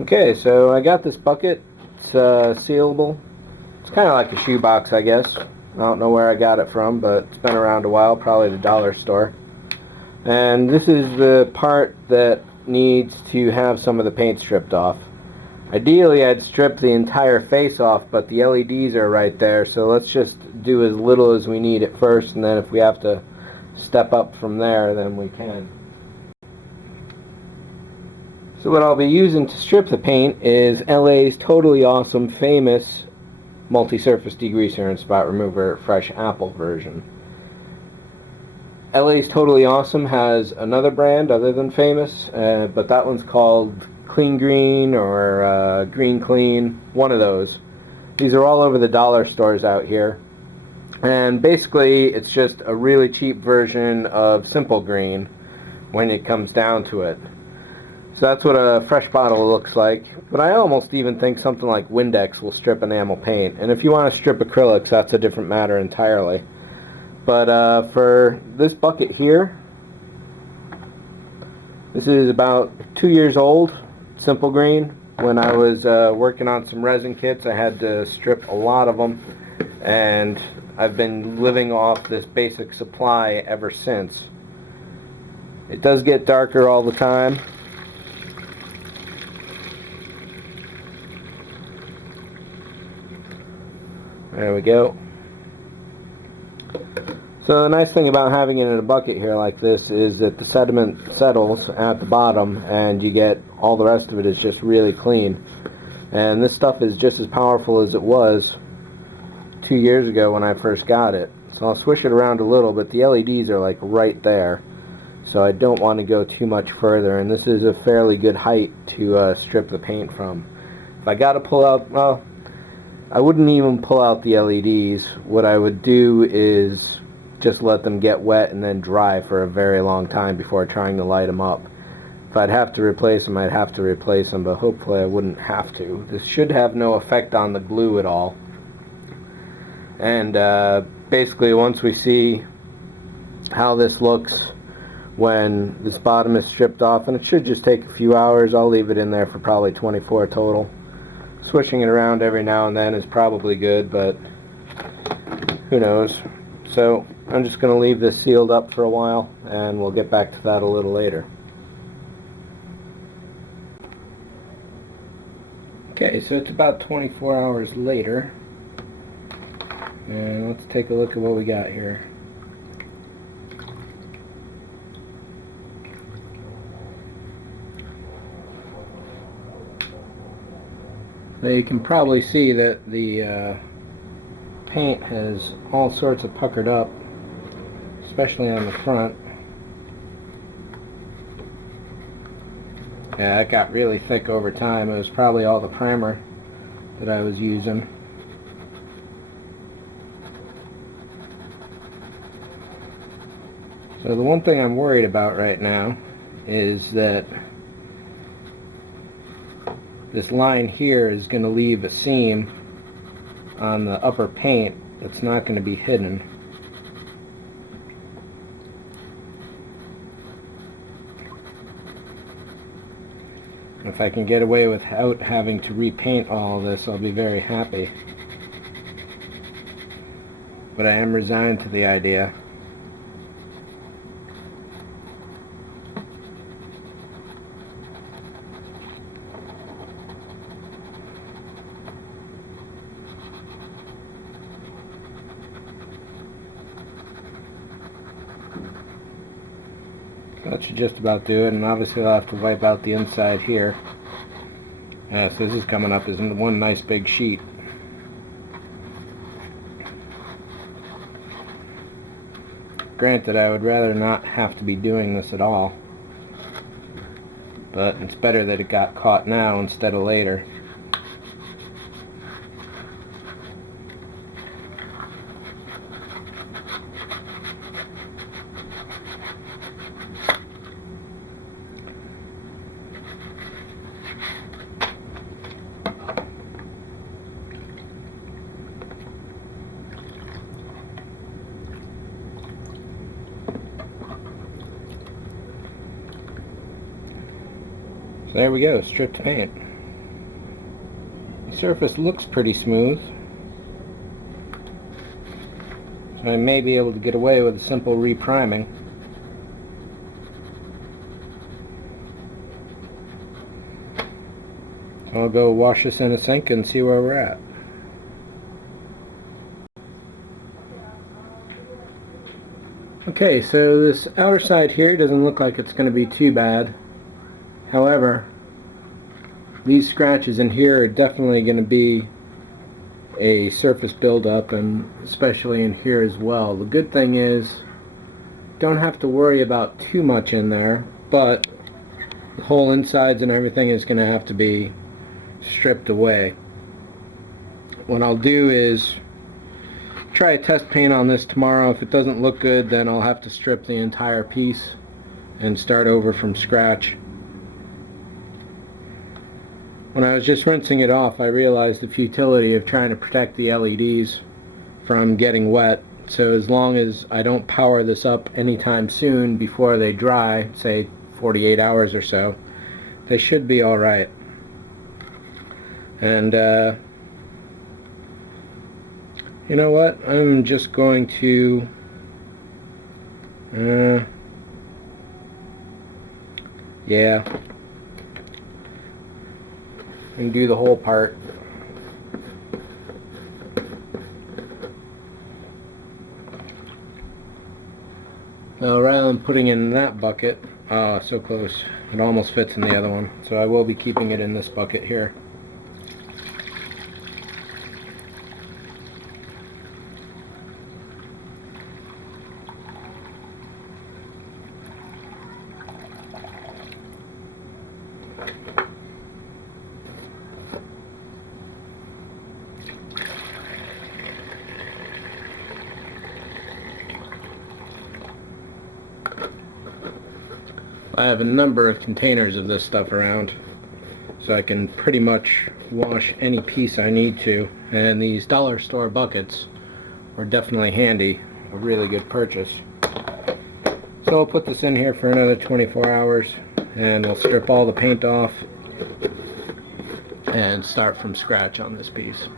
Okay, so I got this bucket. It's sealable. It's kind of like a shoebox, I guess. I don't know where I got it from, but it's been around a while, probably the dollar store. And this is the part that needs to have some of the paint stripped off. Ideally, I'd strip the entire face off, but the LEDs are right there, so let's just do as little as we need at first, and then if we have to step up from there, then we can. So what I'll be using to strip the paint is LA's totally awesome, famous multi-surface degreaser and spot remover fresh apple version. LA's Totally Awesome has another brand other than Famous, but that one's called Clean Green or Green Clean, one of those. These are all over the dollar stores out here. And basically, it's just a really cheap version of Simple Green when it comes down to it. So that's what a fresh bottle looks like. But I almost even think something like Windex will strip enamel paint. And if you want to strip acrylics, that's a different matter entirely. But for this bucket here, this is about 2 years old, Simple Green. When I was working on some resin kits, I had to strip a lot of them. And I've been living off this basic supply ever since. It does get darker all the time. There we go. So the nice thing about having it in a bucket here like this is that the sediment settles at the bottom and you get all the rest of it is just really clean. And this stuff is just as powerful as it was 2 years ago when I first got it. So I'll swish it around a little, but the LEDs are like right there. So I don't want to go too much further, and this is a fairly good height to strip the paint from. If I got to pull out, well, I wouldn't even pull out the LEDs. What I would do is just let them get wet and then dry for a very long time before trying to light them up. If I'd have to replace them, I'd have to replace them, but hopefully I wouldn't have to. This should have no effect on the glue at all. And basically once we see how this looks when this bottom is stripped off, and it should just take a few hours, I'll leave it in there for probably 24 total. Switching it around every now and then is probably good, but who knows. So I'm just going to leave this sealed up for a while, and we'll get back to that a little later. Okay, so it's about 24 hours later, and let's take a look at what we got here. So you can probably see that the paint has all sorts of puckered up, especially on the front. Yeah, it got really thick over time. It was probably all the primer that I was using. So the one thing I'm worried about right now is that this line here is going to leave a seam on the upper paint that's not going to be hidden. If I can get away without having to repaint all of this, I'll be very happy. But I am resigned to the idea. That should just about do it, and obviously I'll have to wipe out the inside here. So this is coming up as one nice big sheet. Granted, I would rather not have to be doing this at all, but it's better that it got caught now instead of later. So there we go, stripped paint. Surface looks pretty smooth, so I may be able to get away with a simple repriming. I'll go wash this in a sink and see where we're at. Okay, so this outer side here doesn't look like it's going to be too bad. However, these scratches in here are definitely going to be a surface buildup, and especially in here as well. The good thing is, don't have to worry about too much in there, but the whole insides and everything is going to have to be stripped away. What I'll do is try a test paint on this tomorrow. If it doesn't look good, then I'll have to strip the entire piece and start over from scratch. When I was just rinsing it off, I realized the futility of trying to protect the LEDs from getting wet. So as long as I don't power this up anytime soon before they dry, say 48 hours or so, they should be alright. And you know what? I'm just going to yeah, and do the whole part. Now, rather than putting it in that bucket, so close, it almost fits in the other one, so I will be keeping it in this bucket here. I have a number of containers of this stuff around, so I can pretty much wash any piece I need to, and these dollar store buckets are definitely handy, a really good purchase. So I'll put this in here for another 24 hours and we'll strip all the paint off and start from scratch on this piece.